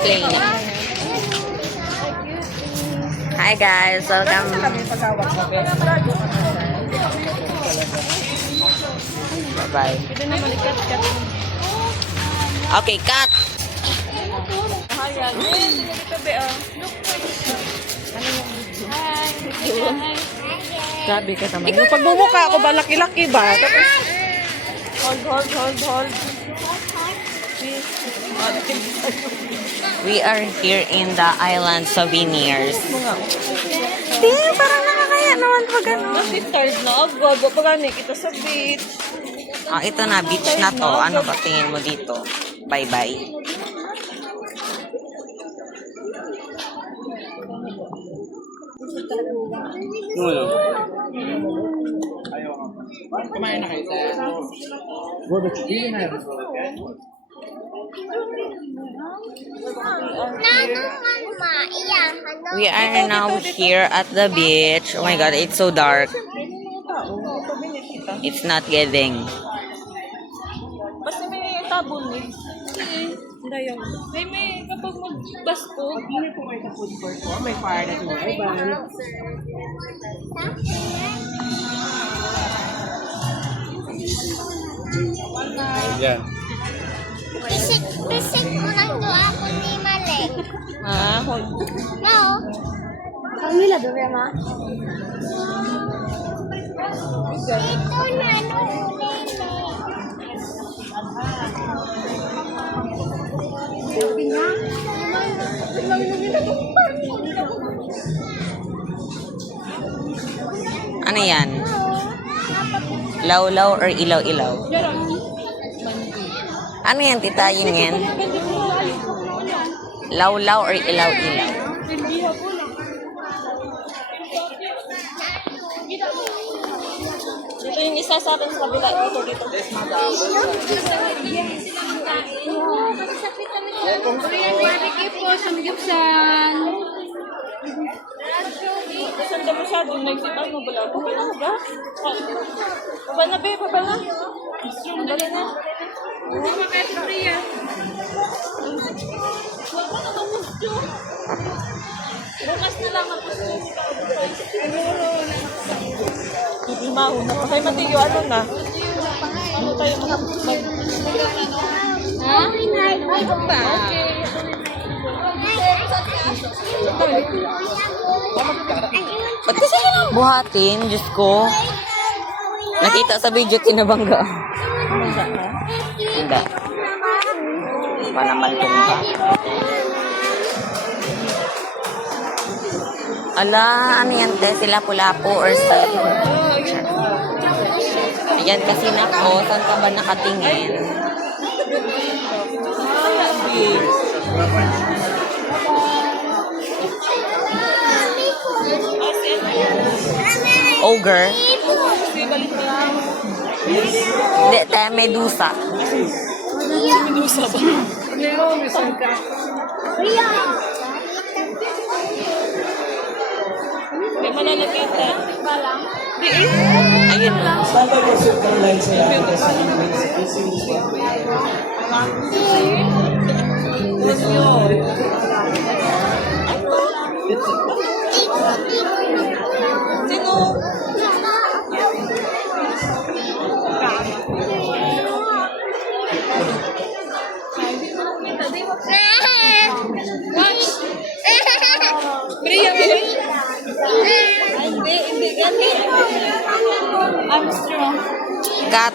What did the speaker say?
play na. Hi guys, welcome. Bye-bye. Okay, cut. Grabe ka naman. Yung pagmumukha ako ba, laki-laki ba? Tapos, hold. We are here in the Island Souvenirs. Tingin, parang nakakaya naman pag ano. Stars na agad. Pag ano, kita sa beach. Ah, ito na, beach na to. Ano ba tingin mo dito? Bye-bye. Kumain na kayo sa We are now here at the beach. Oh my god, it's so dark. It's not getting. Basta may tabon eh. May kapag mag-basko. Hindi po kayo sa food court po. May fire na po. Ayan. Pisik mo lang doon ako ni Malek. Hold. No. Kamila doon ma? Ito na, Ano yan? Law-law or ilaw-ilaw? Ano yan, tita? Yun yan? Law-law or ilaw-ilaw? Dito yung isa sa atin sa kabila. Dito. Saan ka masyado? Nagsipan mo ba lang? Baba na ba? Baba na ba? Baba na. Baba na. Hindi ba kayo Priya? Baba na ba gusto? Bukas na lang ako gusto. Hindi mauna pa. Kaya matiyo ano na? Ano tayo mag... Ha? Ay, ba? Ba't kasi ka nang buhatin? Diyos ko. Nakita sa video, tinabangga. Hindi. Pa naman kung ka. Ala, ano yan, te? Sila Lapu-Lapu or sa... Ayan kasi nako, saan ka ba nakatingin? Ogre? Hindi, te, Medusa. Medusa ba? Hindi mo na nakita. Ayun na. Sino? Watch! Priya, boy! Hindi. Gani. Armstrong. Cut.